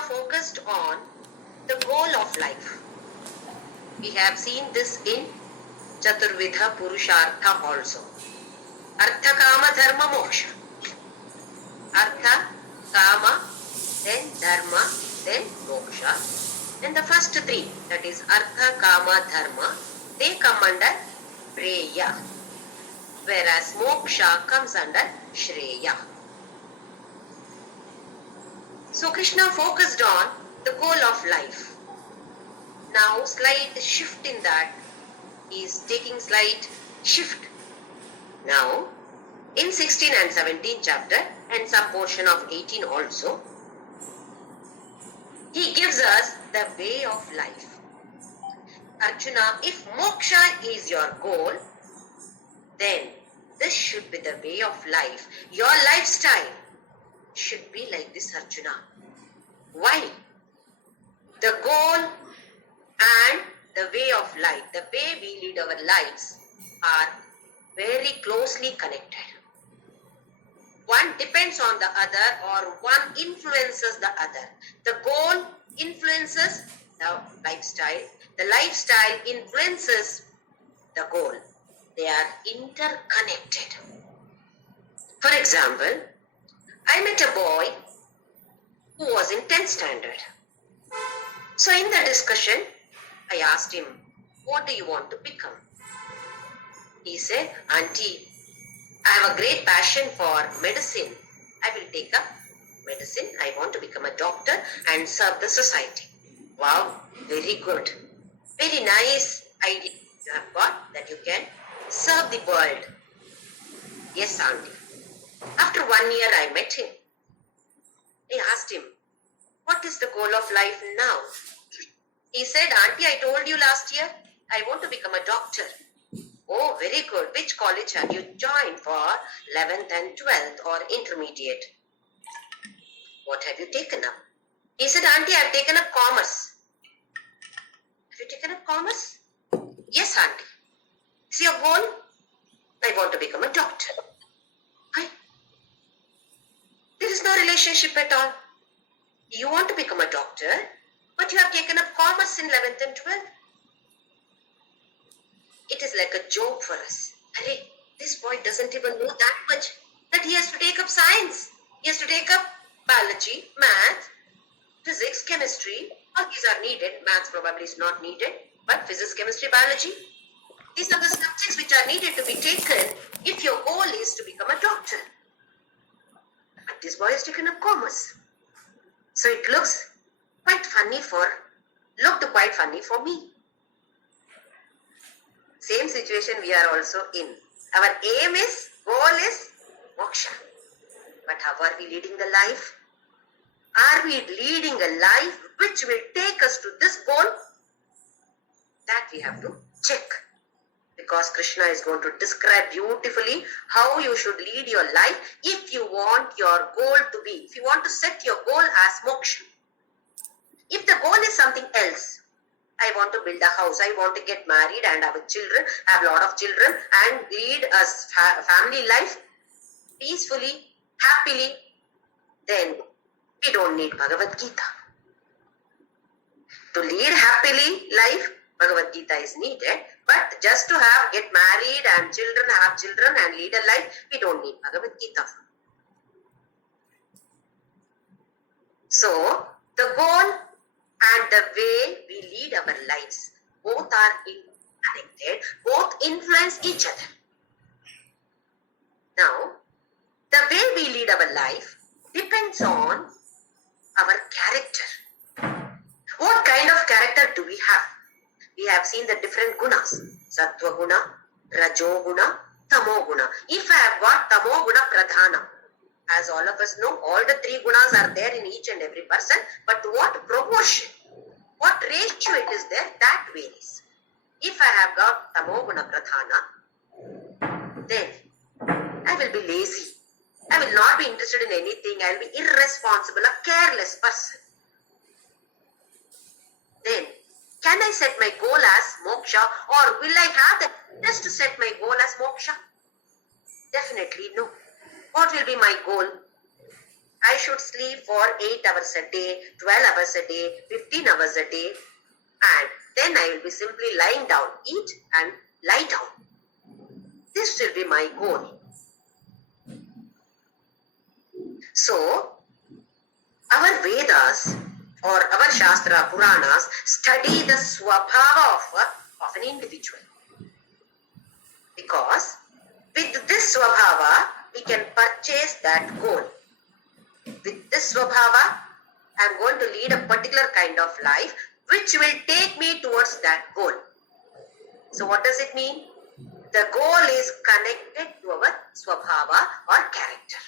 focused on the goal of life. We have seen this in Chaturvidha Purushartha also. Artha, Kama, Dharma, Moksha. Artha, Kama, then Dharma, then Moksha. Then the first three, that is Artha, Kama, Dharma, they come under Preya, whereas Moksha comes under Shreya. So Krishna focused on the goal of life. Now slight shift in that. He is taking slight shift. Now in 16 and 17 chapter and some portion of 18 also, he gives us the way of life. Arjuna, if moksha is your goal, then this should be the way of life. Your lifestyle should be like this, Arjuna. Why? The goal and the way of life, the way we lead our lives are very closely connected. One depends on the other, or one influences the other. The goal influences the lifestyle. The lifestyle influences the goal. They are interconnected. For example, I met a boy who was in 10th standard. So in the discussion, I asked him, what do you want to become? He said, Auntie, I have a great passion for medicine. I will take up medicine. I want to become a doctor and serve the society. Wow, very good. Very nice idea you have got, that you can serve the world. Yes, Auntie. After 1 year, I met him. I asked him, what is the goal of life now? He said, Auntie, I told you last year, I want to become a doctor. Oh, very good. Which college have you joined for 11th and 12th or intermediate? What have you taken up? He said, Auntie, I have taken up commerce. Have you taken up commerce? Yes, Auntie. Is your goal? I want to become a doctor. Why? There is no relationship at all. You want to become a doctor, but you have taken up commerce in 11th and 12th. It is like a joke for us. Arey, this boy doesn't even know that much, that he has to take up science. He has to take up biology, math, physics, chemistry. All these are needed. Maths probably is not needed, but physics, chemistry, biology. These are the subjects which are needed to be taken if your goal is to become a doctor. But this boy has taken up commerce. So it looked quite funny for me. Same situation we are also in. Our goal is moksha. But how are we leading the life? Are we leading a life which will take us to this goal? That we have to check. Because Krishna is going to describe beautifully how you should lead your life if you want your goal to be. If you want to set your goal as moksha. If the goal is something else, I want to build a house, I want to get married and have children, have a lot of children and lead a family life peacefully, happily, then we don't need Bhagavadgita. To lead happily life, Bhagavadgita is needed, but just to get married and have children and lead a life, we don't need Bhagavadgita. So, the goal and the way we lead our lives, both are connected, both influence each other. Now, the way we lead our life depends on our character. What kind of character do we have? We have seen the different gunas, sattva guna, rajo guna, tamo guna. If I have got tamo guna pradhana, as all of us know, all the three gunas are there in each and every person, but what proportion, what ratio it is there, that varies. If I have got tamo guna pradhana, then I will be lazy. I will not be interested in anything. I will be irresponsible, a careless person. Then, can I set my goal as moksha, or will I have the just to set my goal as moksha? Definitely no. What will be my goal? I should sleep for 8 hours a day, 12 hours a day, 15 hours a day, and then I will be simply lying down, eat and lie down. This will be my goal. So, our Vedas or our Shastra, Puranas study the swabhava of an individual. Because with this swabhava, we can purchase that goal. With this swabhava, I am going to lead a particular kind of life which will take me towards that goal. So what does it mean? The goal is connected to our swabhava or character.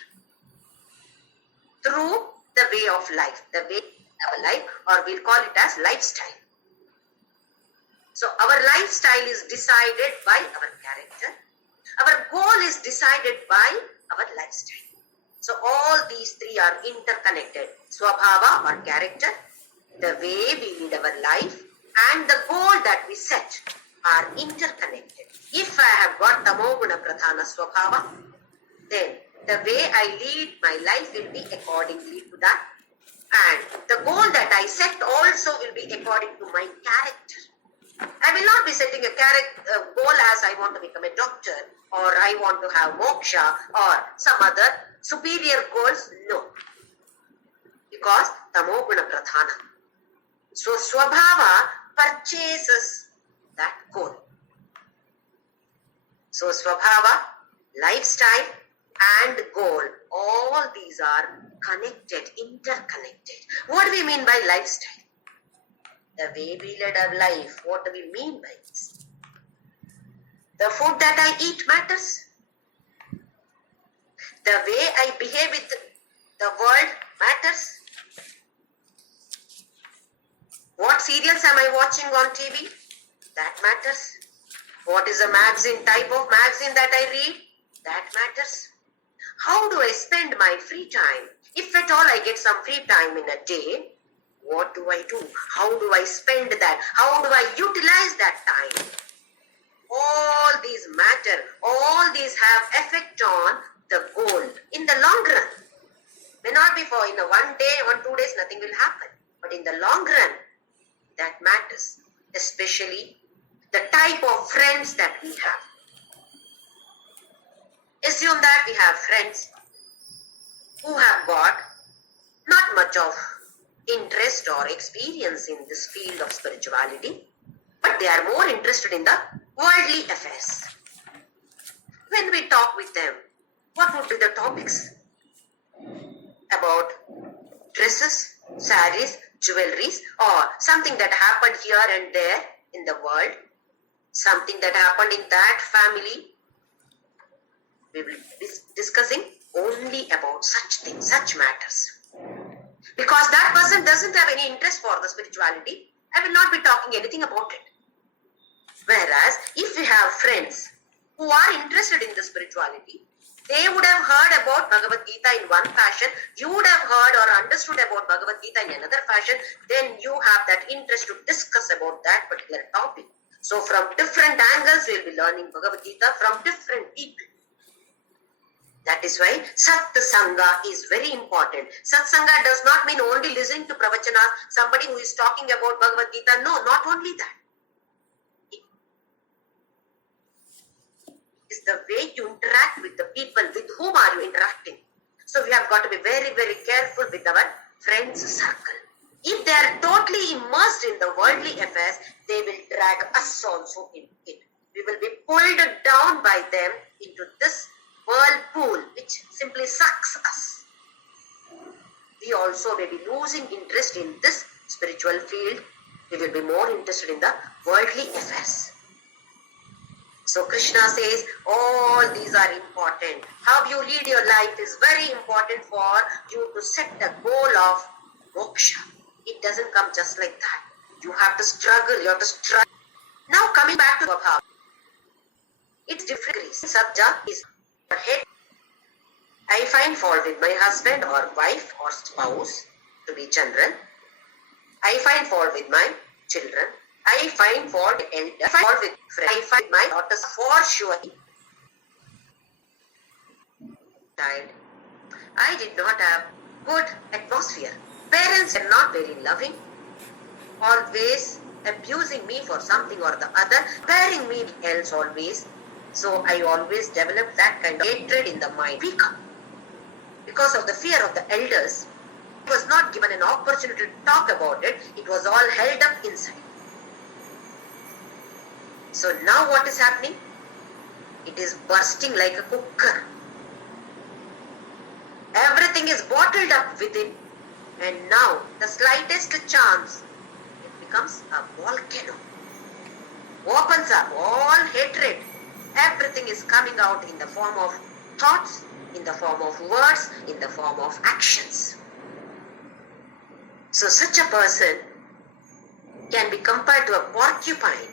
Through the way of life, the way of our life, or we'll call it as lifestyle. So our lifestyle is decided by our character. Our goal is decided by our lifestyle. So all these three are interconnected. Swabhava or character, the way we lead our life, and the goal that we set are interconnected. If I have got Tamoguna Pradhana Swabhava, then the way I lead my life will be accordingly to that. And the goal that I set also will be according to my character. I will not be setting a goal as I want to become a doctor, or I want to have moksha, or some other superior goals. No. Because Tamoguna Pradhana. So Swabhava purchases that goal. So Swabhava, lifestyle and goal, all these are connected, interconnected. What do we mean by lifestyle? The way we lead our life, what do we mean by this? The food that I eat matters. The way I behave with the world matters. What serials am I watching on TV? That matters. What is the type of magazine that I read? That matters. How do I spend my free time? If at all I get some free time in a day, what do I do? How do I spend that? How do I utilize that time? All these matter. All these have effect on the goal in the long run. May not be for in a 1 day, 1-2 days, nothing will happen. But in the long run, that matters. Especially the type of friends that we have. Assume that we have friends who have got not much of interest or experience in this field of spirituality, but they are more interested in the worldly affairs. When we talk with them, what would be the topics? About dresses, saris, jewelries, or something that happened here and there in the world, something that happened in that family. We will be discussing only about such things, such matters. Because that person doesn't have any interest for the spirituality, I will not be talking anything about it. Whereas, if we have friends who are interested in the spirituality, they would have heard about Bhagavadgita in one fashion, you would have heard or understood about Bhagavadgita in another fashion, then you have that interest to discuss about that particular topic. So from different angles, we will be learning Bhagavadgita from different people. That is why Satsanga is very important. Satsanga does not mean only listening to pravachana, somebody who is talking about Bhagavad Gita. No, not only that. It is the way you interact with the people. With whom are you interacting? So we have got to be very, very careful with our friends' circle. If they are totally immersed in the worldly affairs, they will drag us also in it. We will be pulled down by them into this whirlpool which simply sucks us. We also may be losing interest in this spiritual field. We will be more interested in the worldly affairs. So Krishna says all these are important. How you lead your life is very important for you to set the goal of moksha. It doesn't come just like that. You have to struggle. You have to strive. Now coming back to Bhagavad, it's different. Sabja is head. I find fault with my husband or wife or spouse, to be general. I find fault with my children. I find fault with elders. I find fault with friends. I find my daughters for sure. Child, I did not have good atmosphere. Parents are not very loving, always abusing me for something or the other, comparing me else always. So I always developed that kind of hatred in the mind. Because of the fear of the elders, I was not given an opportunity to talk about it. It was all held up inside. So now what is happening? It is bursting like a cooker. Everything is bottled up within, and now the slightest chance, it becomes a volcano. Opens up all hatred. Everything is coming out in the form of thoughts, in the form of words, in the form of actions. So such a person can be compared to a porcupine.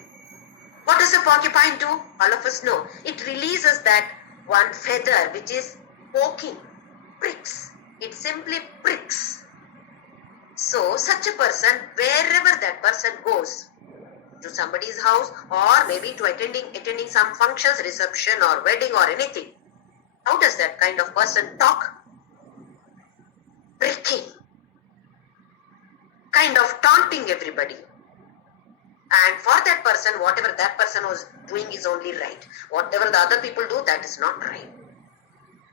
What does a porcupine do? All of us know. It releases that one feather which is poking, pricks. It simply pricks. So such a person, wherever that person goes, to somebody's house or maybe to attending some functions, reception or wedding or anything, how does that kind of person talk? Pricking. Kind of taunting everybody. And for that person, whatever that person was doing is only right. Whatever the other people do, that is not right.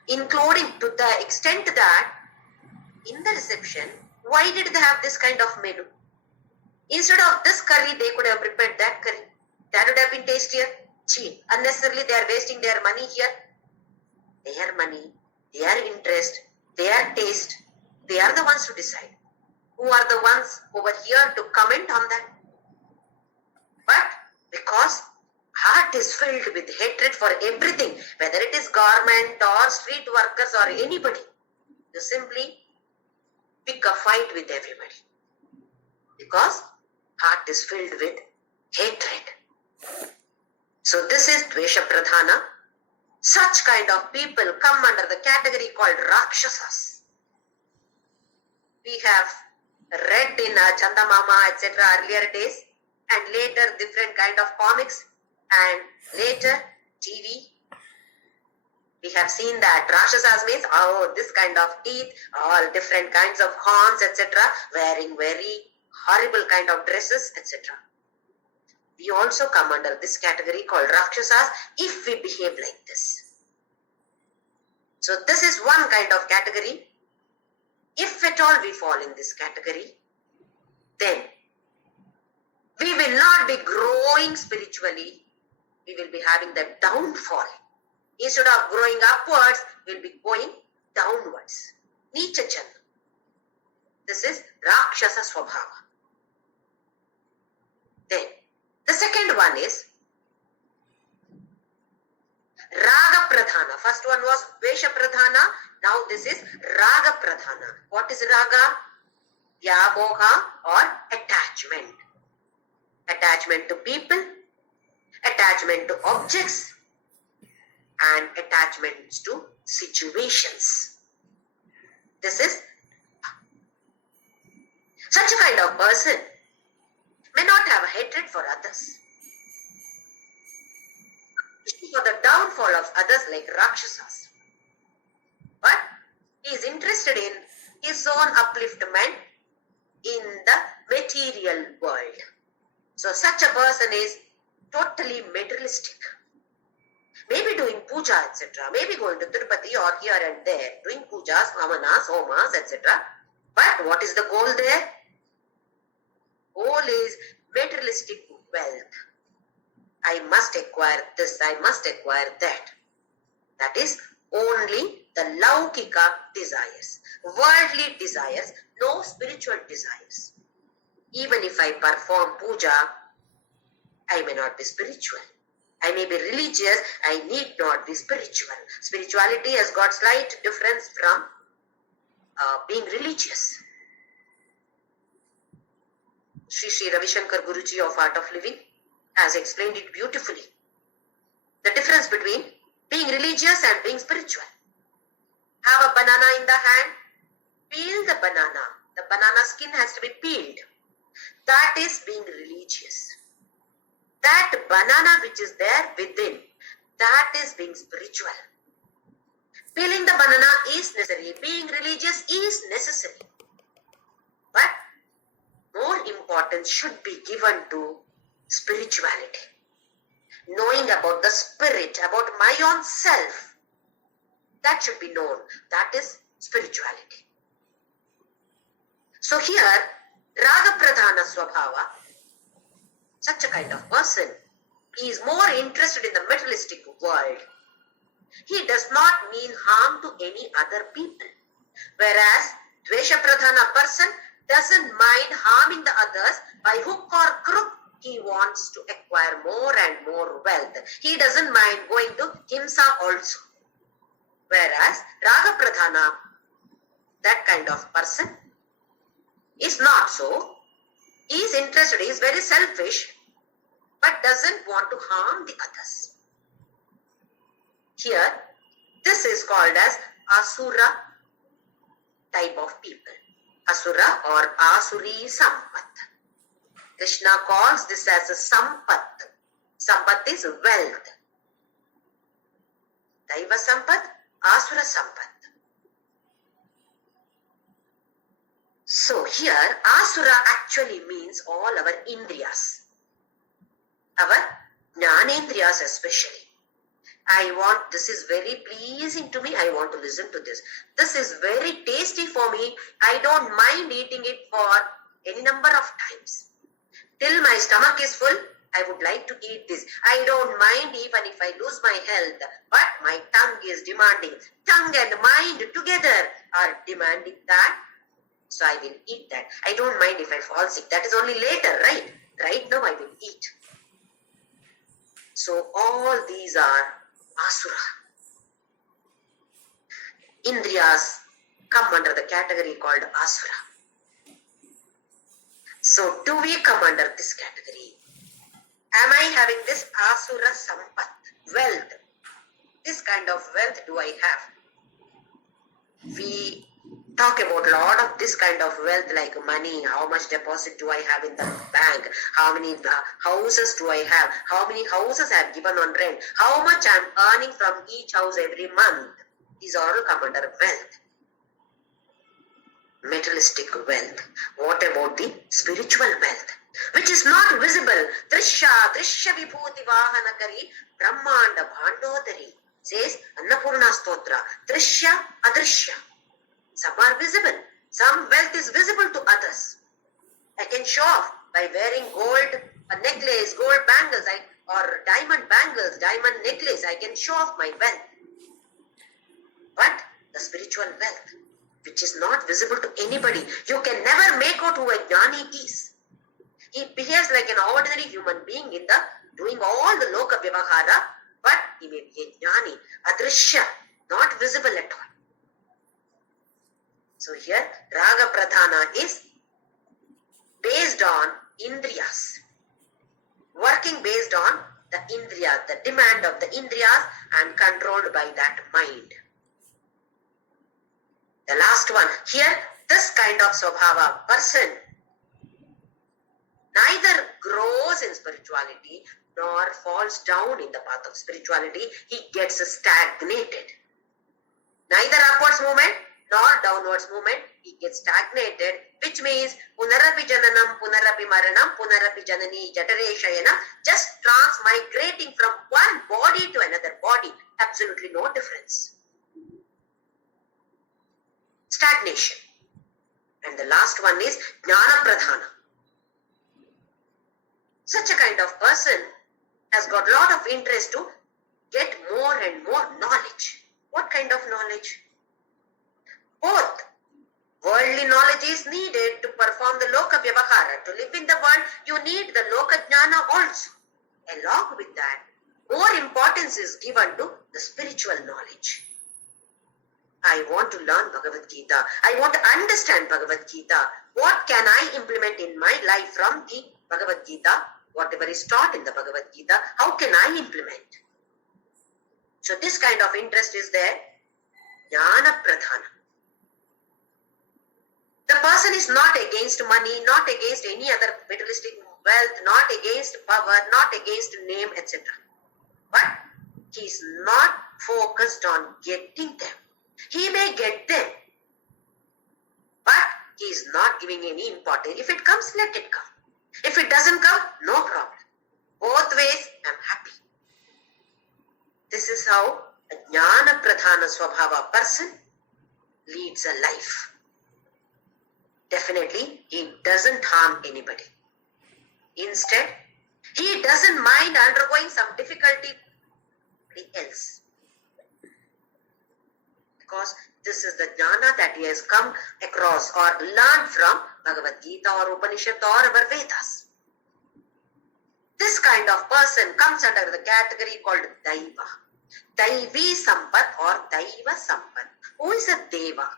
Including to the extent that in the reception, why did they have this kind of menu? Instead of this curry, they could have prepared that curry. That would have been tastier, cheap. Unnecessarily, they are wasting their money here. Their money, their interest, their taste, they are the ones to decide. Who are the ones over here to comment on that? But because heart is filled with hatred for everything, whether it is government or street workers or anybody, you simply pick a fight with everybody. Because heart is filled with hatred. So this is Dvesha Pradhana. Such kind of people come under the category called Rakshasas. We have read in Chandamama, etc. earlier days, and later different kind of comics, and later TV. We have seen that Rakshasas means, this kind of teeth, all different kinds of horns, etc. Wearing very horrible kind of dresses, etc. We also come under this category called Rakshasas if we behave like this. So this is one kind of category. If at all we fall in this category, then we will not be growing spiritually. We will be having the downfall. Instead of growing upwards, we will be going downwards. Nicha Chandra. This is Rakshasa Swabhava. Then, the second one is Raga Pradhana. First one was Vesha Pradhana. Now this is Raga Pradhana. What is Raga? Vyamoha or attachment. Attachment to people, attachment to objects, and attachments to situations. This is such a kind of person may not have a hatred for others. For the downfall of others like Rakshasas. But he is interested in his own upliftment in the material world. So such a person is totally materialistic. Maybe doing puja, etc. Maybe going to Tirupati or here and there, doing pujas, havanas, homas, etc. But what is the goal there? Goal is materialistic wealth. I must acquire this, I must acquire that. That is only the laukika desires, worldly desires, no spiritual desires. Even if I perform puja, I may not be spiritual. I may be religious, I need not be spiritual. Spirituality has got slight difference from being religious. Sri Ravi Shankar Guruji of Art of Living has explained it beautifully. The difference between being religious and being spiritual. Have a banana in the hand, peel the banana. The banana skin has to be peeled. That is being religious. That banana which is there within, that is being spiritual. Peeling the banana is necessary. Being religious is necessary. But more importance should be given to spirituality. Knowing about the spirit, about my own self, that should be known. That is spirituality. So here, Raga Pradhana Swabhava, such a kind of person, he is more interested in the materialistic world. He does not mean harm to any other people. Whereas Dvesha Pradhana person doesn't mind harming the others by hook or crook. He wants to acquire more and more wealth. He doesn't mind going to Himsa also. Whereas Raga Pradhana, that kind of person, is not so. He is interested, he is very selfish, but doesn't want to harm the others. Here, this is called as Asura type of people. Asura or Asuri Sampat. Krishna calls this as a Sampat. Sampat is wealth. Daiva Sampat, Asura Sampat. So here, Asura actually means all our Indriyas. Our Jnanendriyas especially. This is very pleasing to me, I want to listen to this. This is very tasty for me, I don't mind eating it for any number of times. Till my stomach is full, I would like to eat this. I don't mind even if I lose my health, but my tongue is demanding. Tongue and mind together are demanding that, so I will eat that. I don't mind if I fall sick, that is only later, right? Right now I will eat. So all these are Asura. Indriyas come under the category called Asura. So do we come under this category? Am I having this Asura Sampat, wealth? This kind of wealth do I have? We talk about a lot of this kind of wealth like money, how much deposit do I have in the bank, how many houses do I have, how many houses I have given on rent, how much I am earning from each house every month. These all come under wealth. Materialistic wealth. What about the spiritual wealth? Which is not visible. Drishya vibhuti vahanakari brahmanda bhandodari. Says Annapurna Stotra. Drishya adrishya. Some are visible. Some wealth is visible to others. I can show off by wearing gold, a necklace, gold bangles, or diamond bangles, diamond necklace. I can show off my wealth. But the spiritual wealth, which is not visible to anybody, you can never make out who a jnani is. He behaves like an ordinary human being in the doing all the loka vyavahara, but he may be a jnani, adrishya, not visible at all. So here, Raga Pradhana is based on Indriyas, working based on the Indriyas, the demand of the Indriyas and controlled by that mind. The last one, here, this kind of Swabhava person neither grows in spirituality nor falls down in the path of spirituality. He gets stagnated. Neither upwards movement nor downwards movement, he gets stagnated, which means punarapi jananam, punarapi maranam, punarapi janani jatareshayana, just transmigrating from one body to another body, absolutely no difference. Stagnation. And the last one is Jnana Pradhana. Such a kind of person has got a lot of interest to get more and more knowledge. What kind of knowledge? Both. Worldly knowledge is needed to perform the Loka Vyavahara. To live in the world, you need the Loka Jnana also. Along with that, more importance is given to the spiritual knowledge. I want to learn Bhagavadgita. I want to understand Bhagavadgita. What can I implement in my life from the Bhagavadgita? Whatever is taught in the Bhagavadgita, how can I implement? So this kind of interest is there. Jnana Pradhana. The person is not against money, not against any other materialistic wealth, not against power, not against name, etc. But he is not focused on getting them. He may get them, but he is not giving any importance. If it comes, let it come. If it doesn't come, no problem. Both ways, I'm happy. This is how a Jnana Pradhana Swabhava person leads a life. Definitely, he doesn't harm anybody. Instead, he doesn't mind undergoing some difficulty else. Because this is the jnana that he has come across or learned from Bhagavadgita or Upanishad or our Vedas. This kind of person comes under the category called Daiva. Daivi Sampat or Daiva Sampat. Who is a Deva?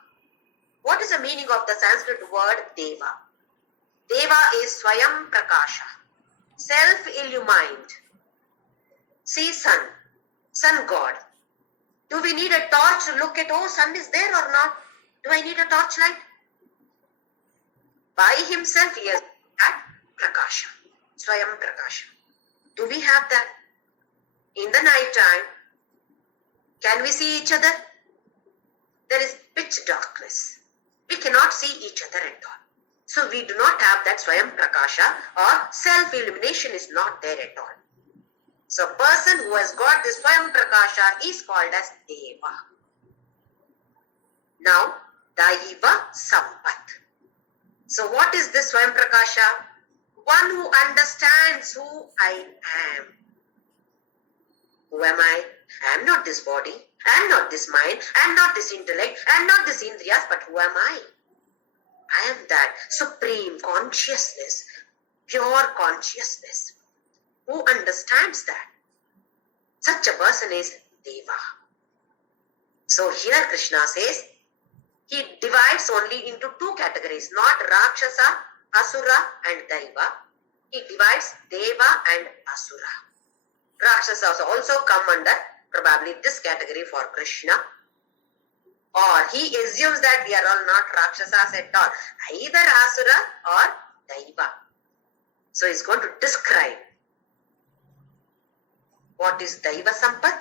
What is the meaning of the Sanskrit word Deva? Deva is Swayam Prakasha, self-illumined. See sun god. Do we need a torch to look at, oh, sun is there or not? Do I need a torchlight? By himself he has that Prakasha, Swayam Prakasha. Do we have that? In the night time, can we see each other? There is pitch darkness. We cannot see each other at all. So we do not have that Swayam Prakasha or self-illumination is not there at all. So a person who has got this Swayam Prakasha is called as Deva. Now, Daiva Sampat. So what is this Swayam Prakasha? One who understands who I am. Who am I? I am not this body. I am not this mind. I am not this intellect. I am not this indriyas. But who am I? I am that supreme consciousness, pure consciousness. Who understands that? Such a person is Deva. So here Krishna says, he divides only into two categories, not Rakshasa, Asura and Daiva. He divides Deva and Asura. Rakshasas also come under probably this category for Krishna. Or he assumes that we are all not Rakshasas at all, either Asura or Daiva. So he's going to describe what is Daiva Sampat,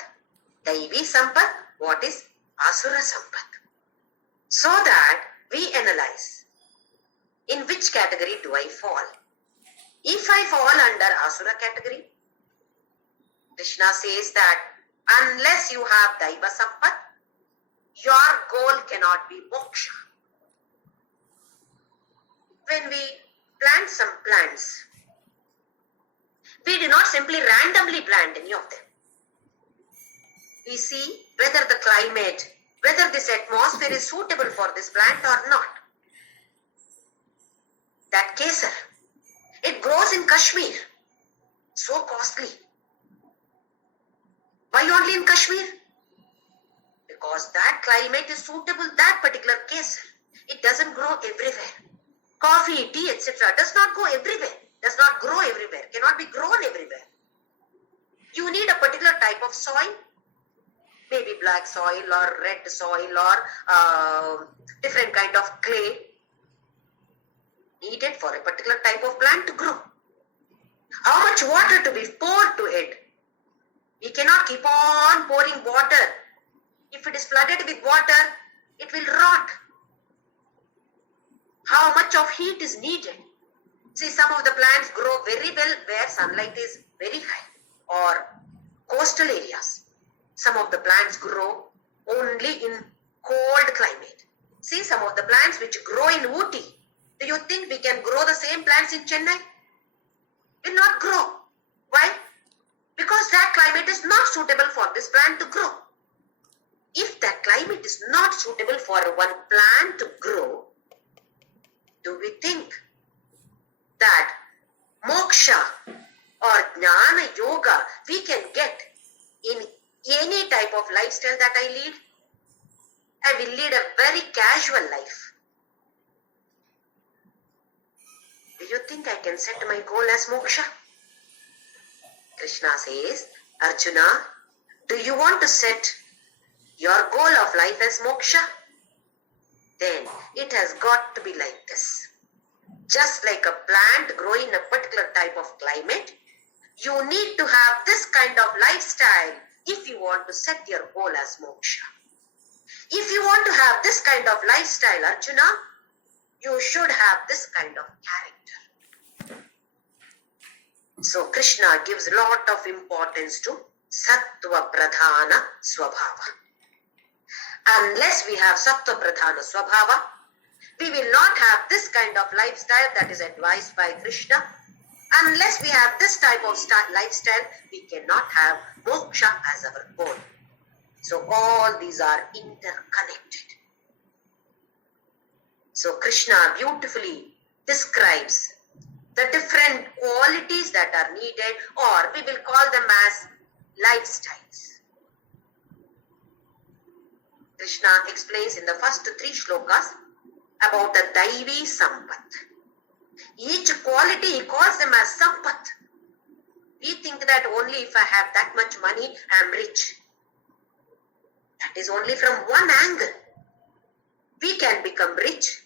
Daivi Sampat, what is Asura Sampat. So that we analyze in which category do I fall. If I fall under Asura category, Krishna says that unless you have Daiva Sampat, your goal cannot be moksha. When we plant some plants, we do not simply randomly plant any of them. We see whether the climate, whether this atmosphere is suitable for this plant or not. That kesar, it grows in Kashmir. So costly. Why only in Kashmir? Because that climate is suitable, that particular kesar. It doesn't grow everywhere. Coffee, tea, etc. does not go everywhere. Does not grow everywhere. Cannot be grown everywhere. You need a particular type of soil. Maybe black soil or red soil or different kind of clay needed for a particular type of plant to grow. How much water to be poured to it? We cannot keep on pouring water. If it is flooded with water, it will rot. How much of heat is needed? See, some of the plants grow very well where sunlight is very high or coastal areas. Some of the plants grow only in cold climate. See, some of the plants which grow in Ooty. Do you think we can grow the same plants in Chennai? Will not grow. Why? Because that climate is not suitable for this plant to grow. If that climate is not suitable for one plant to grow, do we think that moksha or jnana yoga we can get in any type of lifestyle that I lead? I will lead a very casual life. Do you think I can set my goal as moksha? Krishna says, Arjuna, do you want to set your goal of life as moksha? Then it has got to be like this. Just like a plant growing in a particular type of climate, you need to have this kind of lifestyle if you want to set your goal as moksha. If you want to have this kind of lifestyle, Arjuna, you should have this kind of character. So Krishna gives a lot of importance to Sattva Pradhana Swabhava. Unless we have Sattva Pradhana Swabhava, we will not have this kind of lifestyle that is advised by Krishna. Unless we have this type of lifestyle, we cannot have moksha as our goal. So all these are interconnected. So Krishna beautifully describes the different qualities that are needed, or we will call them as lifestyles. Krishna explains in the first 3 shlokas about the Daivi Sampat. Each quality he calls them as Sampat. We think that only if I have that much money, I am rich. That is only from one angle. We can become rich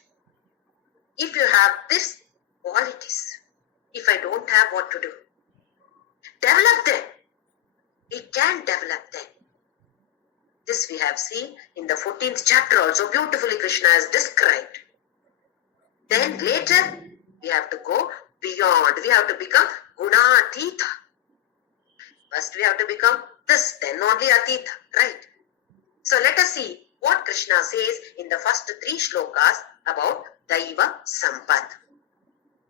if you have these qualities. If I don't have, what to do? Develop them. We can develop them. This we have seen in the 14th chapter also beautifully Krishna has described. Then later we have to go beyond. We have to become Gunatita. First we have to become this, then only Atita, right? So let us see what Krishna says in the first 3 shlokas about Daiva Sampat.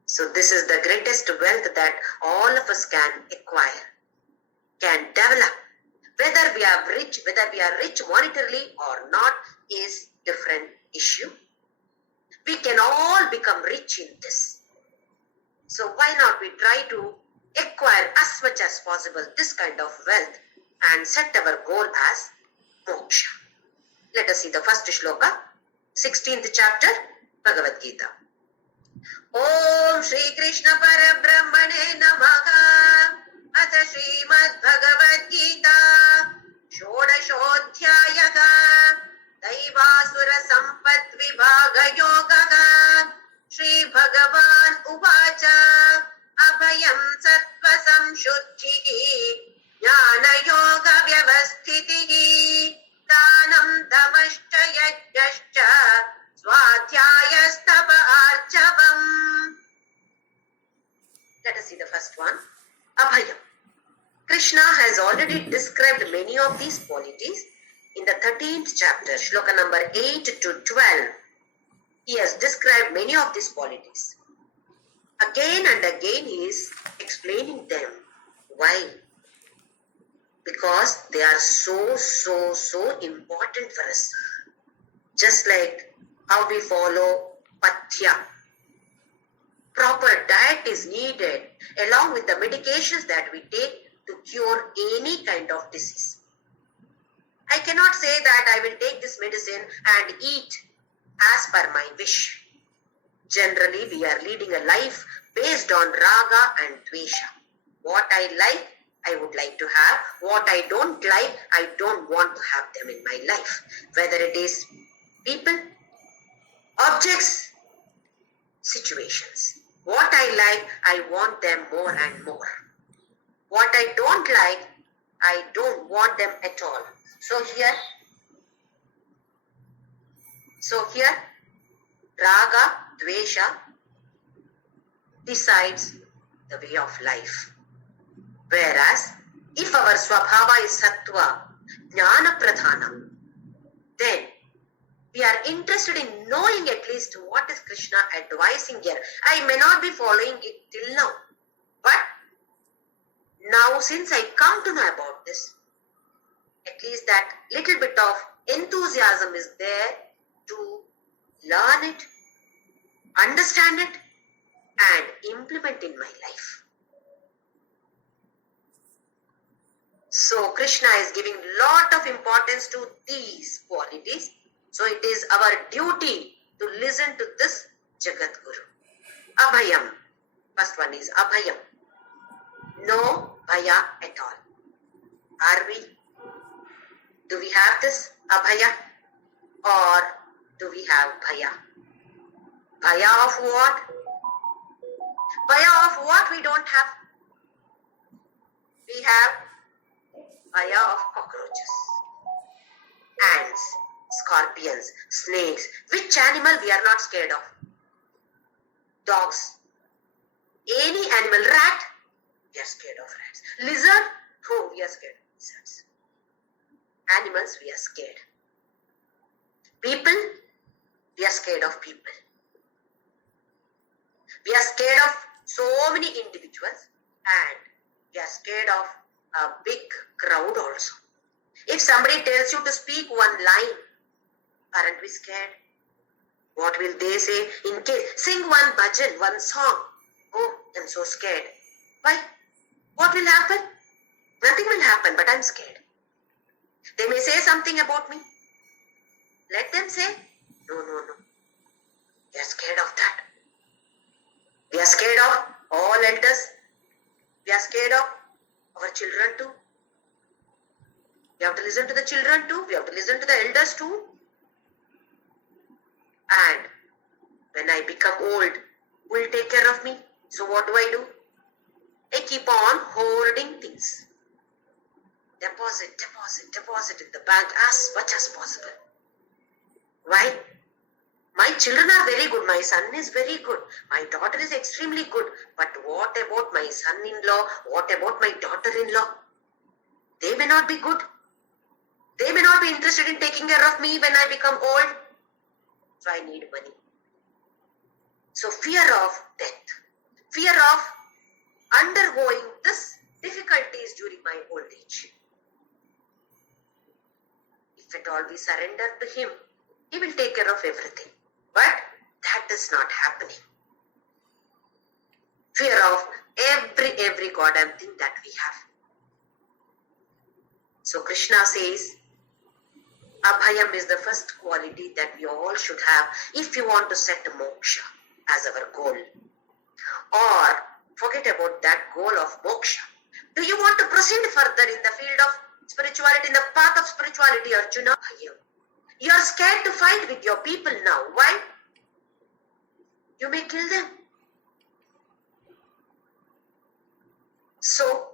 So this is the greatest wealth that all of us can acquire, can develop. Whether we are rich monetarily or not is different issue. We can all become rich in this. So why not we try to acquire as much as possible this kind of wealth and set our goal as moksha. Let us see the first shloka, 16th chapter, Bhagavadgita. Om Shri Krishna Parabrahmane Namaha. Atha Srimad Bhagavadgita Shodashodhyayaha Daivasura Sampat Vibhaga Yogaha Shri Bhagavan Uvacha Abhayam Sattva Samshuddhihi Jnana Yoga Vyavasthitihi Danam Dhamascha Yajnascha Swadhyayastapa Archavam. Let us see the first one. Abhayam. Krishna has already described many of these qualities in the 13th chapter, shloka number 8 to 12. He has described many of these qualities. Again and again he is explaining them. Why? Because they are so important for us. Just like how we follow Pathya. Proper diet is needed along with the medications that we take to cure any kind of disease. I cannot say that I will take this medicine and eat as per my wish. Generally, we are leading a life based on raga and dvesha. What I like, I would like to have. What I don't like, I don't want to have them in my life. Whether it is people, objects, situations. What I like, I want them more and more. What I don't like, I don't want them at all. So here, raga, dvesha decides the way of life. Whereas, if our swabhava is sattva, jnana pradhanam, then we are interested in knowing at least what is Krishna advising here. I may not be following it till now, but now since I come to know about this, at least that little bit of enthusiasm is there to learn it, understand it, and implement in my life. So Krishna is giving lot of importance to these qualities. So it is our duty to listen to this Jagat Guru. Abhayam. First one is Abhayam. No bhaya at all. Are we? Do we have this Abhaya? Or do we have bhaya? Bhaya of what? Bhaya of what we don't have? We have bhaya of cockroaches, ants, scorpions, snakes. Which animal we are not scared of? Dogs. Any animal, rat, we are scared of rats. Lizard, oh, we are scared of lizards. Animals, we are scared. People, we are scared of people. We are scared of so many individuals, and we are scared of a big crowd also. If somebody tells you to speak one line, aren't we scared? What will they say in case? Sing one bhajan, one song. Oh, I'm so scared. Why? What will happen? Nothing will happen, but I'm scared. They may say something about me. Let them say. No. We are scared of that. We are scared of all elders. We are scared of our children too. We have to listen to the children too. We have to listen to the elders too. And when I become old, who will take care of me? So what do? I keep on hoarding things. Deposit in the bank as much as possible. Why? My children are very good. My son is very good. My daughter is extremely good. But what about my son-in-law? What about my daughter-in-law? They may not be good. They may not be interested in taking care of me when I become old. So I need money. So fear of death. Fear of undergoing this difficulties during my old age. If at all we surrender to Him, He will take care of everything. But that is not happening. Fear of every goddamn thing that we have. So Krishna says, Abhayam is the first quality that we all should have if you want to set moksha as our goal. Or forget about that goal of moksha. Do you want to proceed further in the field of spirituality, in the path of spirituality, Arjuna? You are scared to fight with your people now. Why? You may kill them. So,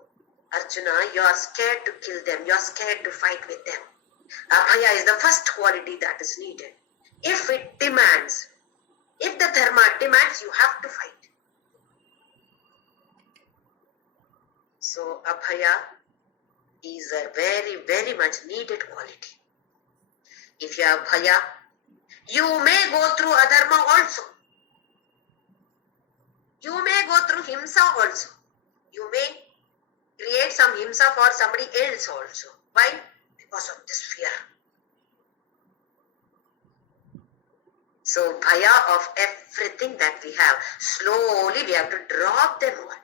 Arjuna, you are scared to kill them. You are scared to fight with them. Abhaya is the first quality that is needed. If it demands, if the dharma demands, you have to fight. So, Abhaya is a very much needed quality. If you have Abhaya, you may go through adharma also. You may go through himsa also. You may create some himsa for somebody else also. Why? Because of this fear. So, bhaya of everything that we have, slowly we have to drop them all.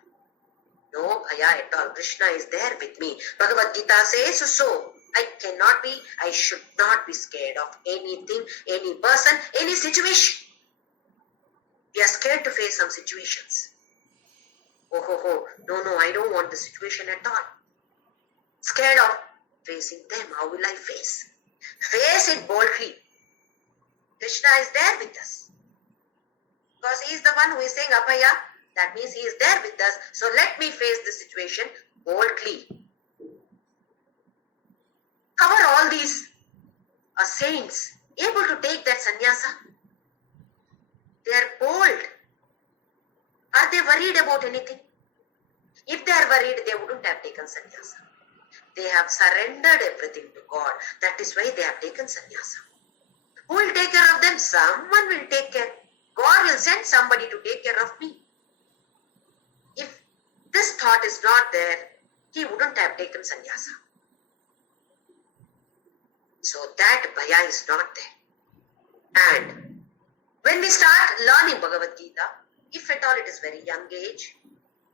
No bhaya at all. Krishna is there with me. Bhagavadgita says so. I should not be scared of anything, any person, any situation. We are scared to face some situations. No, I don't want the situation at all. Scared of facing them. How will I face? Face it boldly. Krishna is there with us. Because he is the one who is saying Abhaya. That means he is there with us. So let me face the situation boldly. Cover all these saints able to take that sannyasa. They are bold. Are they worried about anything? If they are worried, they wouldn't have taken sannyasa. They have surrendered everything to God. That is why they have taken sannyasa. Who will take care of them? Someone will take care. God will send somebody to take care of me. If this thought is not there, he wouldn't have taken sannyasa. So that bhaya is not there. And when we start learning Bhagavad-Gita, if at all it is very young age,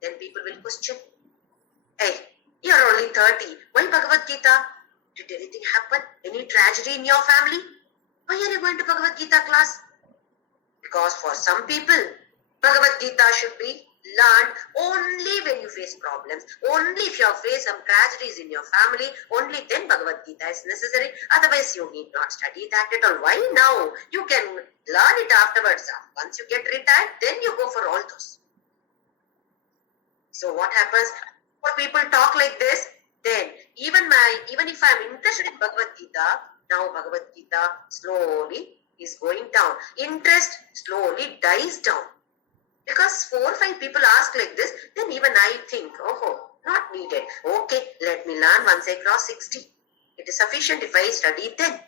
then people will question, hey, you are only 30. Why Bhagavad-Gita? Did anything happen? Any tragedy in your family? Why are you going to Bhagavad-Gita class? Because for some people, Bhagavad-Gita should be learned only when you face problems. Only if you have faced some tragedies in your family, only then Bhagavad-Gita is necessary. Otherwise, you need not study that at all. Why now? You can learn it afterwards. Once you get retired, then you go for all those. So what happens? When people talk like this, then even if I am interested in Bhagavad-Gita, Now Bhagavad Gita slowly is going down. Interest slowly dies down. Because 4 or 5 people ask like this, then even I think, oh, not needed. Okay, let me learn once I cross 60. It is sufficient if I study then.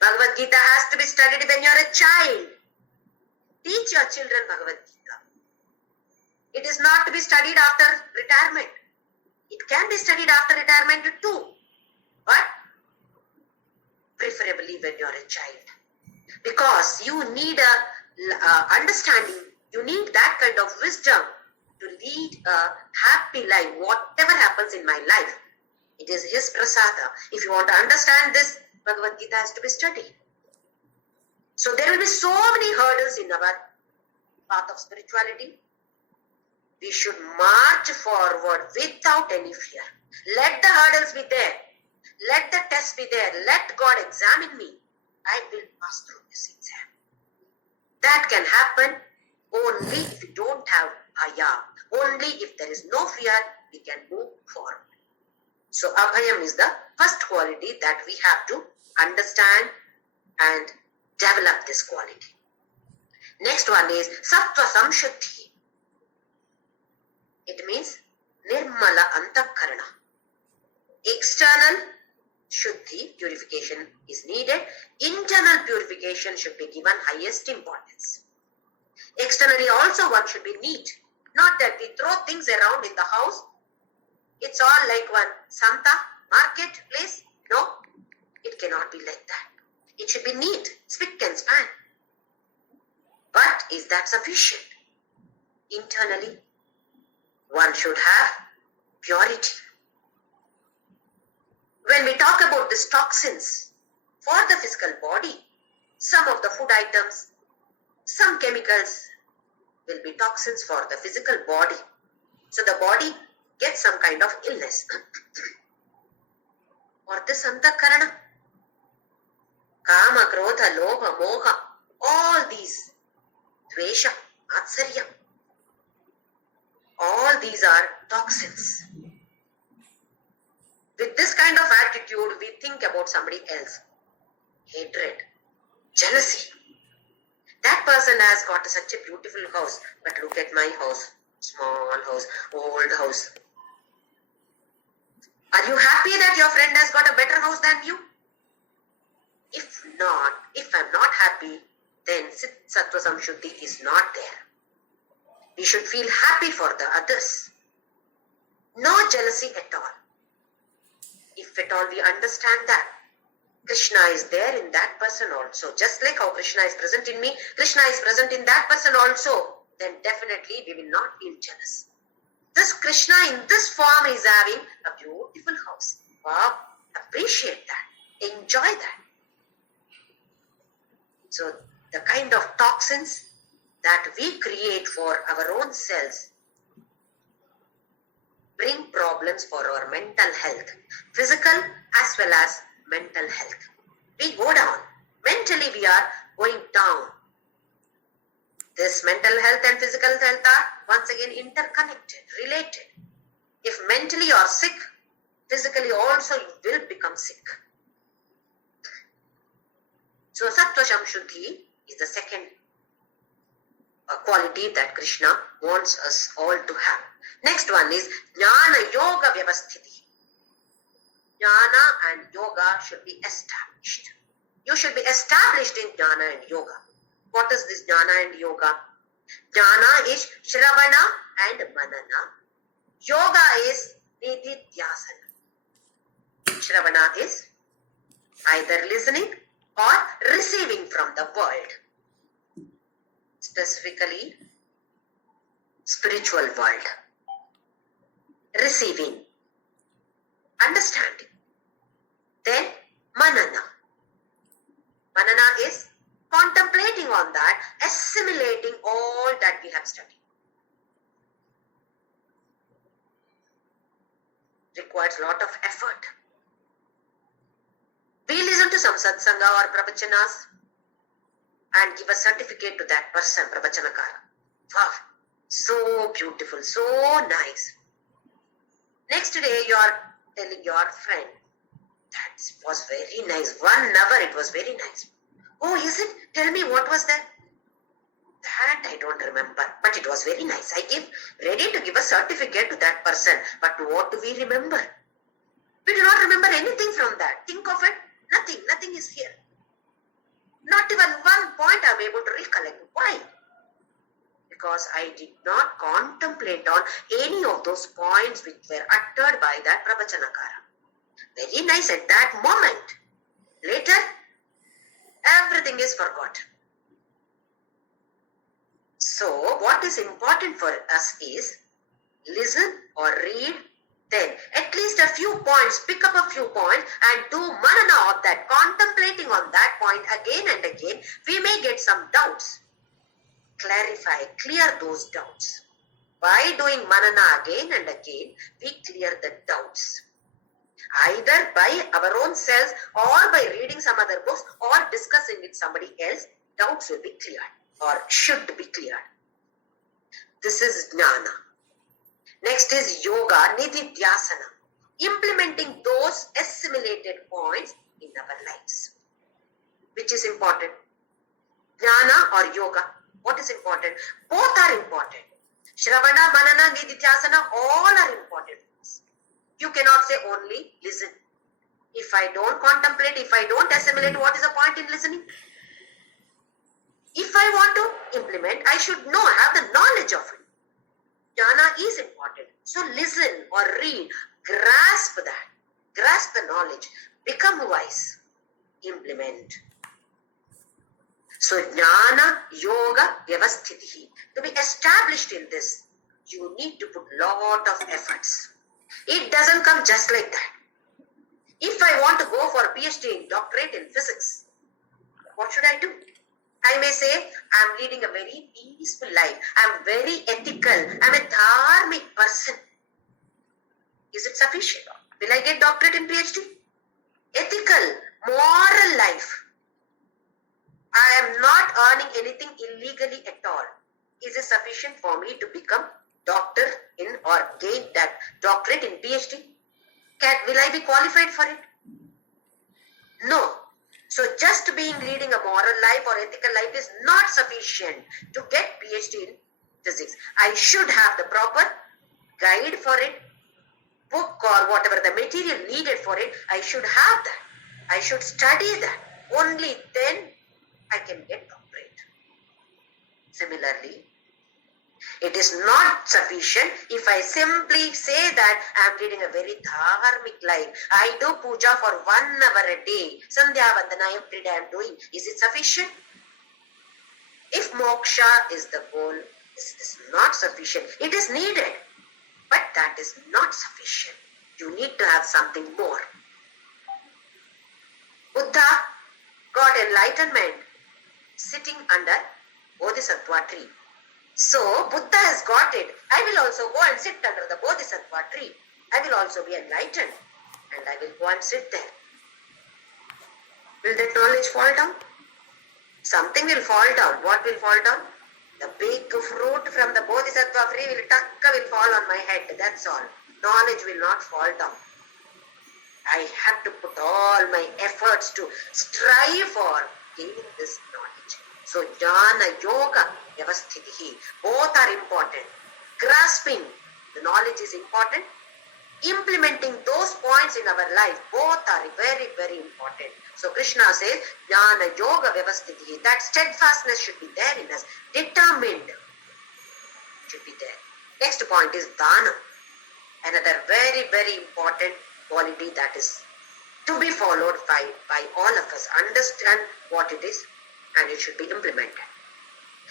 Bhagavad Gita has to be studied when you are a child. Teach your children Bhagavad Gita. It is not to be studied after retirement. It can be studied after retirement too. But preferably when you are a child. Because you need a understanding. You need that kind of wisdom to lead a happy life. Whatever happens in my life, it is His prasada. If you want to understand this, Bhagavad Gita has to be studied. So there will be so many hurdles in our path of spirituality. We should march forward without any fear. Let the hurdles be there. Let the tests be there. Let God examine me. I will pass through this exam. That can happen only if you don't have bhaya. Only if there is no fear, we can move forward. So abhayam is the first quality that we have to understand and develop this quality. Next one is sattva samshuddhi. It means nirmala antakarana. External shuddhi, purification is needed. Internal purification should be given highest importance. Externally also one should be neat. Not that we throw things around in the house. It's all like one santa, market place. No, it cannot be like that. It should be neat, spick and span. But is that sufficient? Internally, one should have purity. When we talk about these toxins for the physical body, some of the food items, some chemicals will be toxins for the physical body. So the body gets some kind of illness. Or this antakarana, kama, krodha, lobha, moha, all these, dvesha, matsarya, all these are toxins. With this kind of attitude, we think about somebody else. Hatred, jealousy. That person has got such a beautiful house, but look at my house. Small house, old house. Are you happy that your friend has got a better house than you? If not, if I'm not happy, then sattva samshuddhi is not there. We should feel happy for the others. No jealousy at all. If at all we understand that Krishna is there in that person also, just like how Krishna is present in me, Krishna is present in that person also, then definitely we will not feel jealous. This Krishna in this form is having a beautiful house. Wow, appreciate that. Enjoy that. So the kind of toxins that we create for our own selves bring problems for our mental health, physical as well as mental health. We go down. Mentally we are going down. This mental health and physical health are once again interconnected, related. If mentally you are sick, physically also you will become sick. So sattva samshuddhi is the second quality that Krishna wants us all to have. Next one is jnana yoga vyavasthiti. Jnana and yoga should be established. You should be established in jnana and yoga. What is this jnana and yoga? Jnana is shravana and manana. Yoga is nididhyasana. Shravana is either listening or receiving from the world. Specifically, spiritual world. Receiving, understanding. Then manana. Manana is contemplating on that, assimilating all that we have studied. Requires a lot of effort. We listen to some satsanga or pravachanas and give a certificate to that person, pravachanakara. Wow, so beautiful, so nice. Next day you are telling your friend, That was very nice. 1 hour, it was very nice. Oh, is it? Tell me, what was that? That I don't remember, but it was very nice. I gave ready to give a certificate to that person, but what do we remember? We do not remember anything from that. Think of it. Nothing is here. Not even one point I am able to recollect. Why? Because I did not contemplate on any of those points which were uttered by that Pravachanakara. Very nice at that moment. Later, everything is forgotten. So, what is important for us is listen or read, then at least a few points, pick up a few points and do manana of that, contemplating on that point again and again. We may get some doubts. Clarify, clear those doubts. By doing manana again and again, we clear the doubts. Either by our own selves or by reading some other books or discussing with somebody else, doubts will be cleared or should be cleared. This is jnana. Next is yoga, nididhyasana, implementing those assimilated points in our lives. Which is important? Jnana or yoga? What is important? Both are important. Shravana, manana, nididhyasana, all are important. You cannot say only listen. If I don't contemplate, if I don't assimilate, what is the point in listening? If I want to implement, I should know, have the knowledge of it. Jnana is important. So listen or read, grasp that, grasp the knowledge, become wise, implement. So jnana, yoga, vyavasthitihi. To be established in this, you need to put lot of efforts. It doesn't come just like that. If I want to go for a PhD in doctorate in physics, what should I do? I may say, I'm leading a very peaceful life. I'm very ethical. I'm a dharmic person. Is it sufficient? Will I get doctorate in PhD? Ethical, moral life. I am not earning anything illegally at all. Is it sufficient for me to become doctor in or gain that doctorate in PhD? Will I be qualified for it? No. So just leading a moral life or ethical life is not sufficient to get PhD in physics. I should have the proper guide for it, book or whatever the material needed for it. I should have that. I should study that. Only then I can get doctorate. Similarly, it is not sufficient if I simply say that I am leading a very dharmic life. I do puja for 1 hour a day. Sandhya Vandana every day I am doing. Is it sufficient? If moksha is the goal, this is not sufficient. It is needed, but that is not sufficient. You need to have something more. Buddha got enlightenment sitting under Bodhisattva tree. So, Buddha has got it. I will also go and sit under the Bodhisattva tree. I will also be enlightened and I will go and sit there. Will that knowledge fall down? Something will fall down. What will fall down? The big fruit from the Bodhisattva tree will fall on my head. That's all. Knowledge will not fall down. I have to put all my efforts to strive for gaining this knowledge. So, jnana, yoga, vyavasthitihi, both are important. Grasping the knowledge is important. Implementing those points in our life, both are very, very important. So, Krishna says, jnana, yoga, vyavasthitihi, that steadfastness should be there in us. Determined should be there. Next point is dana. Another very, very important quality that is to be followed by all of us. Understand what it is and it should be implemented.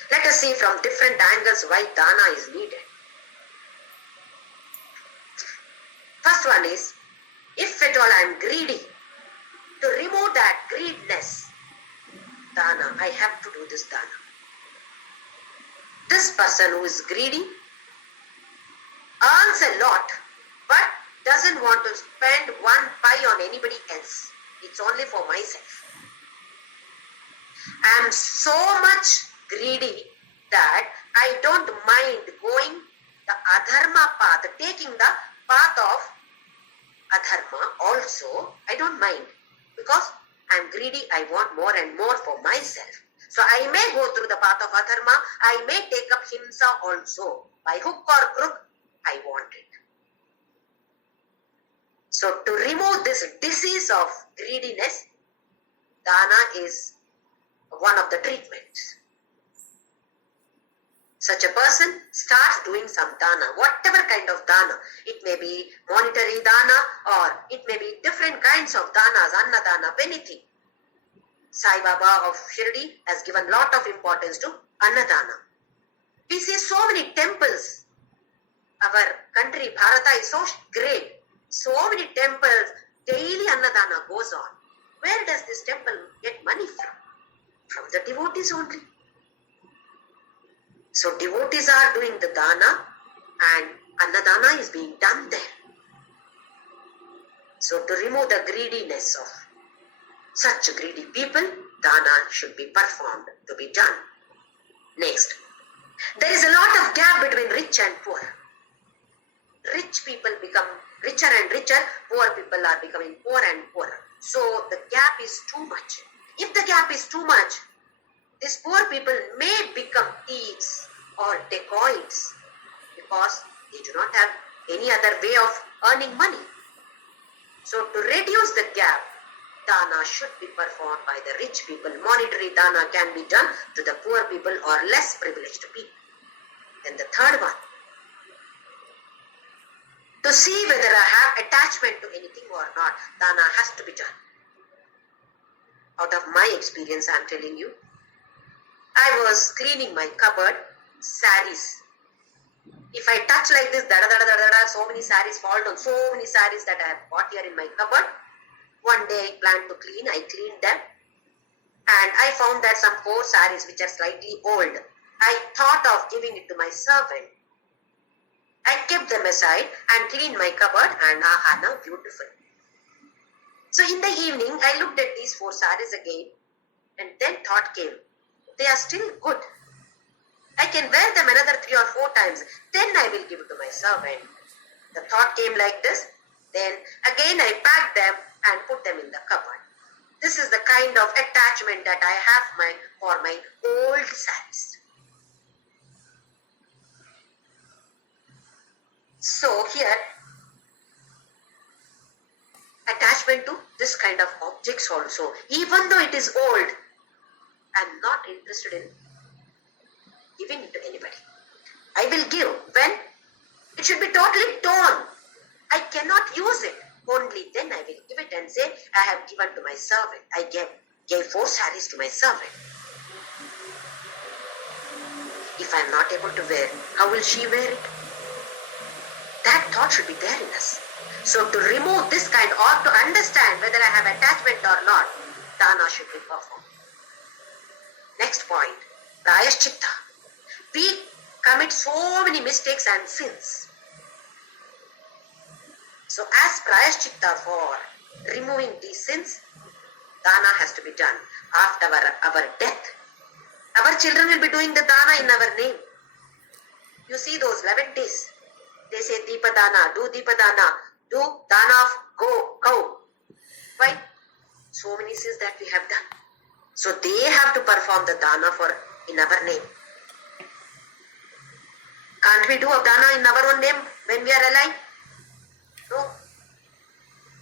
Let us see from different angles why dana is needed. First one is, if at all I am greedy, to remove that greediness, dana, I have to do this dana. This person who is greedy earns a lot, but doesn't want to spend one pie on anybody else. It's only for myself. I am so much greedy that I don't mind going the adharma path, taking the path of adharma also, I don't mind, because I'm greedy, I want more and more for myself. So I may go through the path of adharma, I may take up himsa also. By hook or crook, I want it. So to remove this disease of greediness, dana is one of the treatments. Such a person starts doing some dana, whatever kind of dana. It may be monetary dana or it may be different kinds of danas, annadana, anything. Sai Baba of Shirdi has given lot of importance to annadana. We see so many temples. Our country, Bharata, is so great. So many temples, daily annadana goes on. Where does this temple get money from? From the devotees only. So devotees are doing the dana and annadana is being done there. So to remove the greediness of such greedy people, dana should be performed, to be done. Next, there is a lot of gap between rich and poor. Rich people become richer and richer, poor people are becoming poorer and poorer. So the gap is too much. If the gap is too much, these poor people may become thieves or dacoits because they do not have any other way of earning money. So to reduce the gap, dana should be performed by the rich people. Monetary dana can be done to the poor people or less privileged people. Then the third one, to see whether I have attachment to anything or not, dana has to be done. Out of my experience, I am telling you, I was cleaning my cupboard, saris. If I touch like this, so many saris fall down, so many saris that I have bought here in my cupboard. One day I planned to clean, I cleaned them and I found that some 4 saris which are slightly old. I thought of giving it to my servant. I kept them aside and cleaned my cupboard and now beautiful. So in the evening, I looked at these 4 saris again and then thought came, they are still good. I can wear them another 3 or 4 times. Then I will give it to my servant. The thought came like this. Then again I packed them and put them in the cupboard. This is the kind of attachment that I have for my old saris. So here, attachment to this kind of objects also. Even though it is old, I am not interested in giving it to anybody. I will give when it should be totally torn. I cannot use it. Only then I will give it and say, I have given to my servant. I gave 4 saris to my servant. If I am not able to wear, how will she wear it? That thought should be there in us. So to remove this kind or to understand whether I have attachment or not, dana should be performed. Next point, prayaschitta. We commit so many mistakes and sins. So as prayaschitta for removing these sins, dana has to be done after our death. Our children will be doing the dana in our name. You see those 11 days. They say Deepa Dana, do Deepa Dana, do Dana of cow. Why? So many sins that we have done. So they have to perform the dana in our name. Can't we do a dana in our own name when we are alive? No.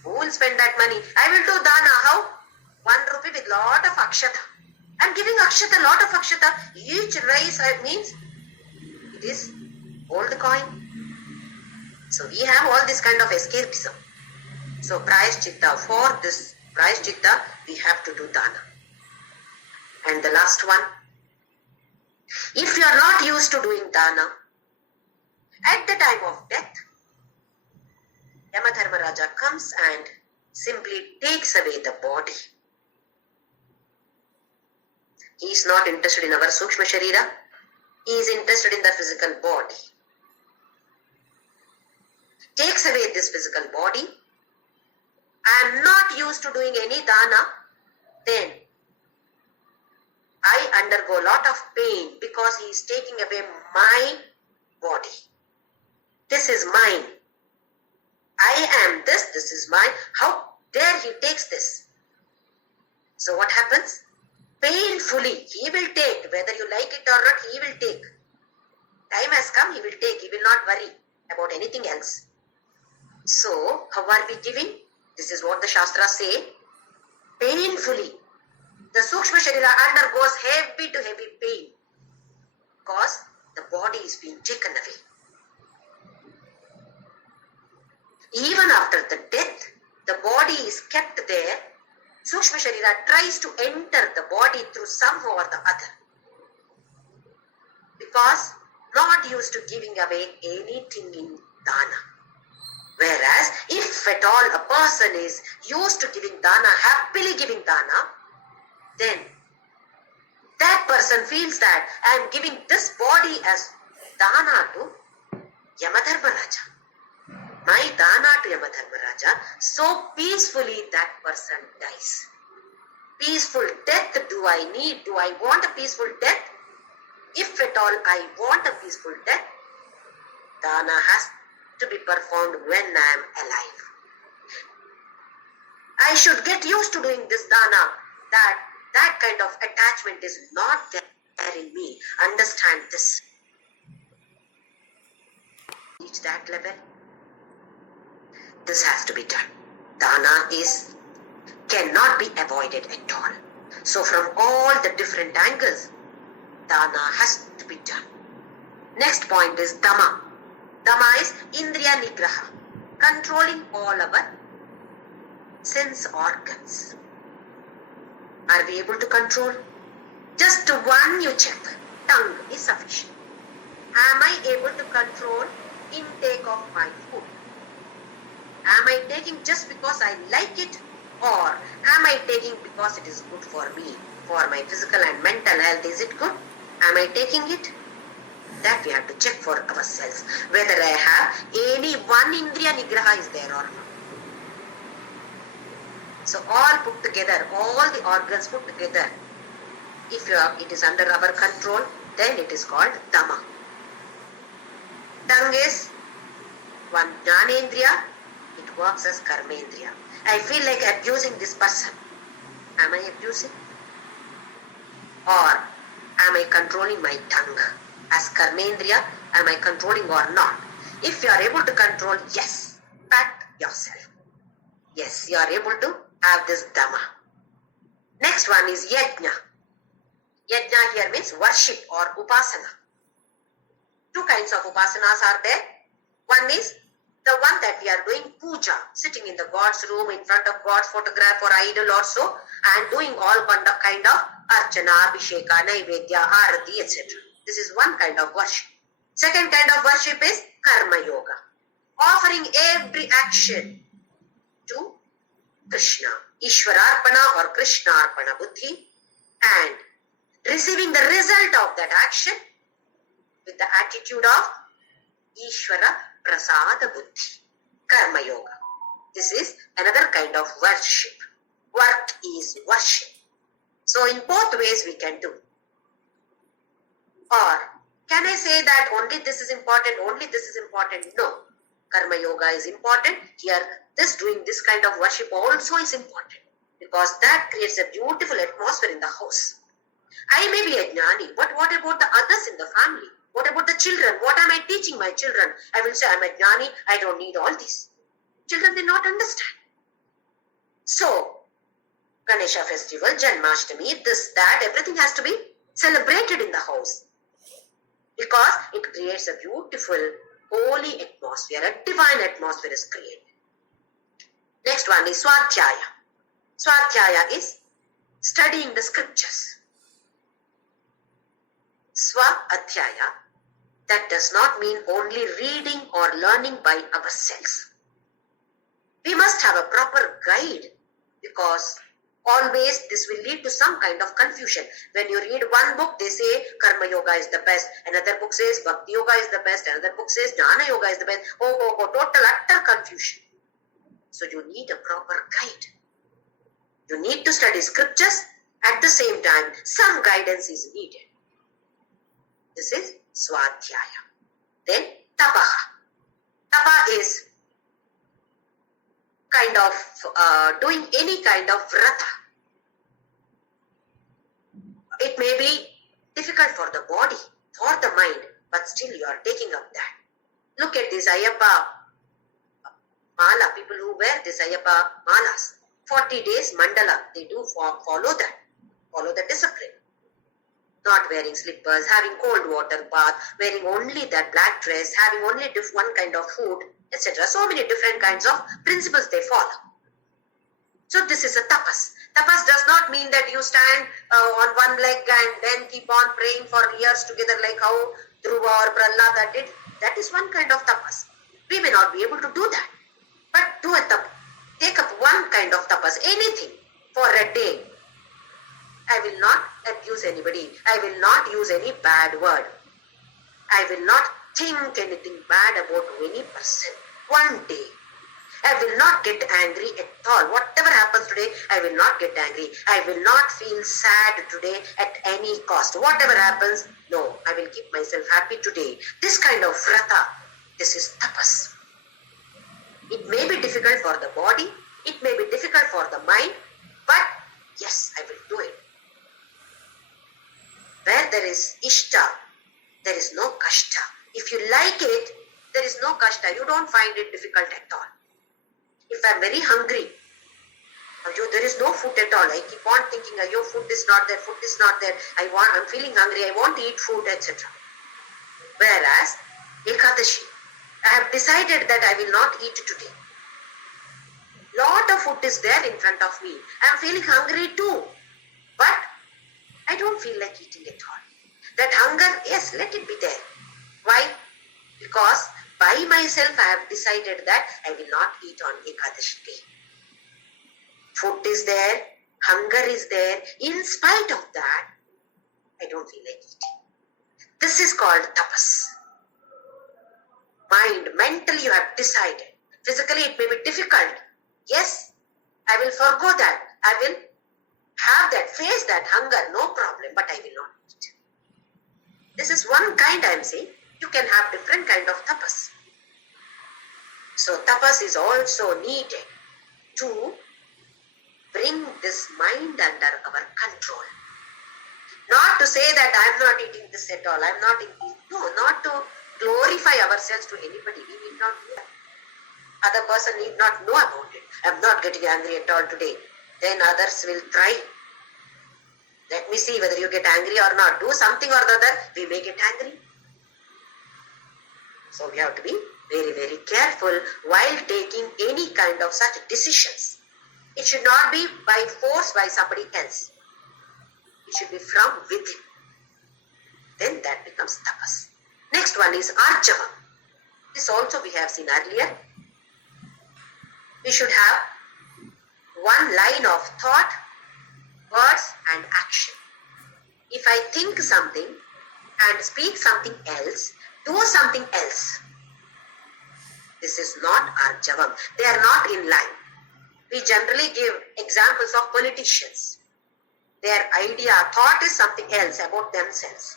Who will spend that money? I will do dana. How? 1 rupee with lot of akshata. I am giving akshata, lot of akshata. Each rice means it is old coin. So we have all this kind of escapism. So prayaschitta, for this prayaschitta, we have to do dana. And the last one, if you are not used to doing dana, at the time of death, Yamadharmaraja comes and simply takes away the body. He is not interested in our Sukshma Sharira. He is interested in the physical body. Takes away this physical body. I am not used to doing any dana. Then I undergo a lot of pain because he is taking away my body. This is mine. I am this, this is mine. How dare he takes this? So what happens? Painfully, he will take, whether you like it or not, he will take. Time has come, he will take, he will not worry about anything else. So, how are we giving? This is what the Shastras say. Painfully. The Sukshma Sharira undergoes heavy to heavy pain because the body is being taken away. Even after the death, the body is kept there. Sukshma Sharira tries to enter the body through somehow or the other. Because not used to giving away anything in dana. Whereas, if at all a person is used to giving dana, happily giving dana, then that person feels that I am giving this body as dana to Yamadharmaraja. My dana to Yamadharmaraja, so peacefully that person dies. Peaceful death do I need? Do I want a peaceful death? If at all I want a peaceful death, dana has to be performed when I am alive. I should get used to doing this dana. That kind of attachment is not there in me. Understand this. Reach that level. This has to be done. Dana cannot be avoided at all. So from all the different angles, dana has to be done. Next point is Dhamma. Dhamma is Indriya Nigraha, controlling all our sense organs. Are we able to control? Just one you check. Tongue is sufficient. Am I able to control intake of my food? Am I taking just because I like it, or am I taking because it is good for me, for my physical and mental health? Is it good? Am I taking it? That we have to check for ourselves, whether I have any one Indriya Nigraha is there or not. So all put together, all the organs put together, if it is under our control, then it is called Dhamma. Tongue is one Jnanendriya, it works as Karmendriya. I feel like abusing this person. Am I abusing? Or am I controlling my tongue? As Karmendriya, am I controlling or not? If you are able to control, yes, pat yourself. Yes, you are able to have this Dhamma. Next one is Yajna. Yajna here means worship or Upasana. Two kinds of Upasanas are there. One is the one that we are doing puja, sitting in the God's room in front of God's photograph or idol or so, and doing all kind of Archana, Abhisheka, Naivedya, Arati, etc. This is one kind of worship. Second kind of worship is Karma Yoga, offering every action to Krishna, Ishwararpana or Krishnarpana Buddhi, and receiving the result of that action with the attitude of Ishvara Prasada Buddhi, Karma Yoga. This is another kind of worship. Work is worship. So in both ways we can do. Or can I say that only this is important, only this is important? No. Karma Yoga is important. Here, doing this kind of worship also is important, because that creates a beautiful atmosphere in the house. I may be a jnani, but what about the others in the family? What about the children? What am I teaching my children? I will say, I'm a jnani, I don't need all this. Children will not understand. So, Ganesha festival, Janmashtami, this, that, everything has to be celebrated in the house, because it creates a beautiful, holy atmosphere, a divine atmosphere is created. Next one is Swadhyaya. Swadhyaya is studying the scriptures. Swadhyaya, that does not mean only reading or learning by ourselves. We must have a proper guide, because always this will lead to some kind of confusion. When you read one book, they say Karma Yoga is the best. Another book says Bhakti Yoga is the best. Another book says Jnana Yoga is the best. Total utter confusion. So you need a proper guide. You need to study scriptures. At the same time, some guidance is needed. This is Swadhyaya. Then Tapaha. Tapa is kind of doing any kind of vrata. It may be difficult for the body, for the mind, but still you are taking up that. Look at this Ayyappa mala, people who wear this Ayyappa malas. 40 days mandala, they do follow that, follow the discipline. Not wearing slippers, having cold water bath, wearing only that black dress, having only one kind of food, etc. So many different kinds of principles they follow. So this is a tapas. Tapas does not mean that you stand on one leg and then keep on praying for years together like how Dhruva or Prahlada did. That is one kind of tapas. We may not be able to do that. But do a tapas. Take up one kind of tapas, anything for a day. I will not abuse anybody. I will not use any bad word. I will not think anything bad about any person. One day. I will not get angry at all. Whatever happens today, I will not get angry. I will not feel sad today at any cost. Whatever happens, no, I will keep myself happy today. This kind of vrata, this is tapas. It may be difficult for the body, it may be difficult for the mind, but yes, I will do it. Where there is ishta, there is no kashta. If you like it, there is no kashta. You don't find it difficult at all. If I am very hungry, there is no food at all. I keep on thinking, food is not there, food is not there. I'm feeling hungry, I want to eat food, etc. Whereas, Ekadashi, I have decided that I will not eat today. Lot of food is there in front of me. I am feeling hungry too. But I don't feel like eating at all. That hunger, yes, let it be there. Why? Because by myself I have decided that I will not eat on Ekadashi day. Food is there, hunger is there. In spite of that, I don't feel like eating. This is called tapas. Mind, mentally you have decided. Physically it may be difficult. Yes, I will forgo that. I will have that, face that hunger, no problem, but I will not eat. This is one kind I am saying. You can have different kind of tapas. So tapas is also needed to bring this mind under our control. Not to say that I am not eating this at all. I am not eating. No, not to glorify ourselves to anybody. We need not do that. Other person need not know about it. I am not getting angry at all today. Then others will try. Let me see whether you get angry or not. Do something or the other, we may get angry. So we have to be very, very careful while taking any kind of such decisions. It should not be by force by somebody else. It should be from within. Then that becomes tapas. Next one is arjava. This also we have seen earlier. We should have one line of thought, words and action. If I think something and speak something else, do something else, this is not arjavam. They are not in line. We generally give examples of politicians. Their idea, thought is something else about themselves.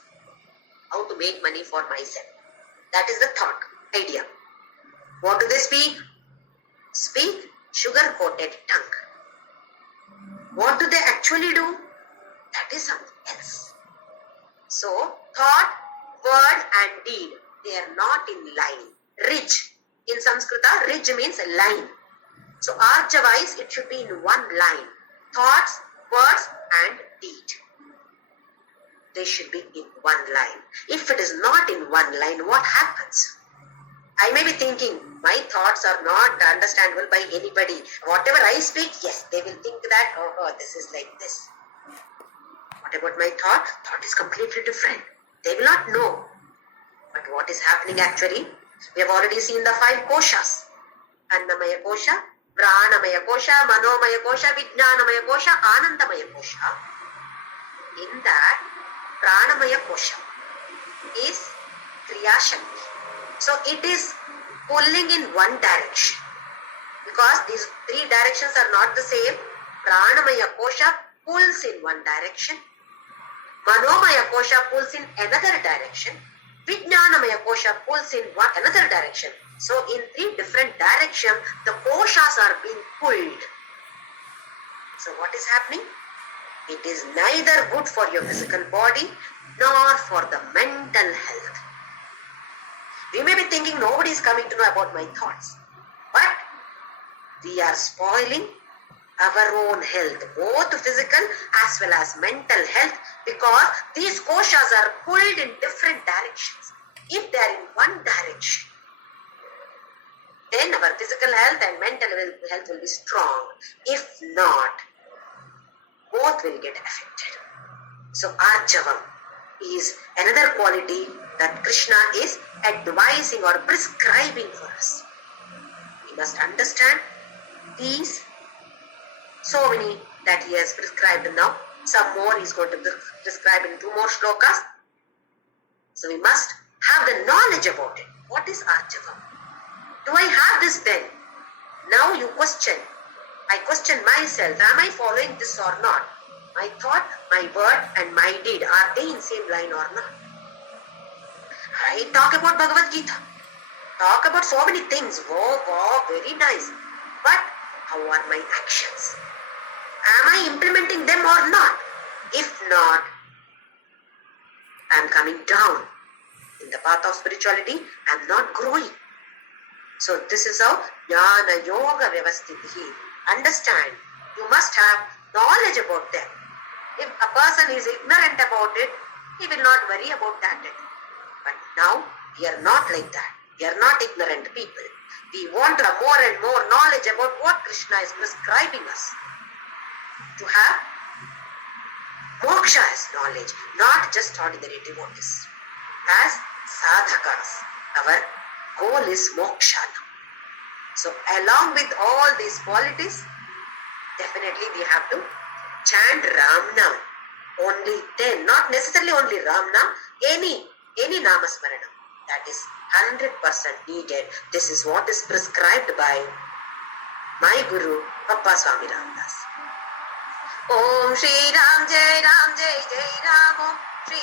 How to make money for myself. That is the thought, idea. What do they speak? Speak sugar-coated tongue. What do they actually do? That is something else. So, thought, word and deed, they are not in line. Rij. In Sanskrita, rij means line. So, arjava is, it should be in one line. Thoughts, words and deed. They should be in one line. If it is not in one line, what happens? I may be thinking, my thoughts are not understandable by anybody. Whatever I speak, yes, they will think that, oh, this is like this. What about my thought? Thought is completely different. They will not know. But what is happening actually? We have already seen the 5 koshas. Annamaya kosha, Pranamaya kosha, Manomaya kosha, Vijnanamaya kosha, Anandamaya kosha. In that, Pranamaya kosha is Kriya Shakti. So it is pulling in one direction. Because these 3 directions are not the same. Pranamaya kosha pulls in one direction. Manomaya kosha pulls in another direction. Vijnanamaya kosha pulls in another direction. So in 3 different directions, the koshas are being pulled. So what is happening? It is neither good for your physical body nor for the mental health. We may be thinking nobody is coming to know about my thoughts, but we are spoiling our own health, both physical as well as mental health, because these koshas are pulled in different directions. If they are in one direction, then our physical health and mental health will be strong. If not, both will get affected. So Arjavam is another quality that Krishna is advising or prescribing for us. We must understand these so many that he has prescribed now. Some more he is going to prescribe in 2 more shlokas. So we must have the knowledge about it. What is Arjavam? Do I have this then? Now you question. I question myself. Am I following this or not? My thought, my word and my deed, are they in same line or not? I talk about Bhagavadgita. Talk about so many things. Wow, very nice. But how are my actions? Am I implementing them or not? If not, I am coming down. In the path of spirituality, I am not growing. So this is how Jnana Yoga Vyavastitihi. Understand, you must have knowledge about them. If a person is ignorant about it, he will not worry about that. But now, we are not like that. We are not ignorant people. We want to have more and more knowledge about what Krishna is prescribing us. To have moksha as knowledge, not just ordinary devotees. As sadhakas, our goal is moksha. So along with all these qualities, definitely we have to chant Ram Nam. Only then, not necessarily only Ram Nam, any Namasmaranam. That is 100% needed. This is what is prescribed by my Guru, Papa Swami Ramdas. Om Shri Ram Jai Ram Jai Jai Ram Om Shri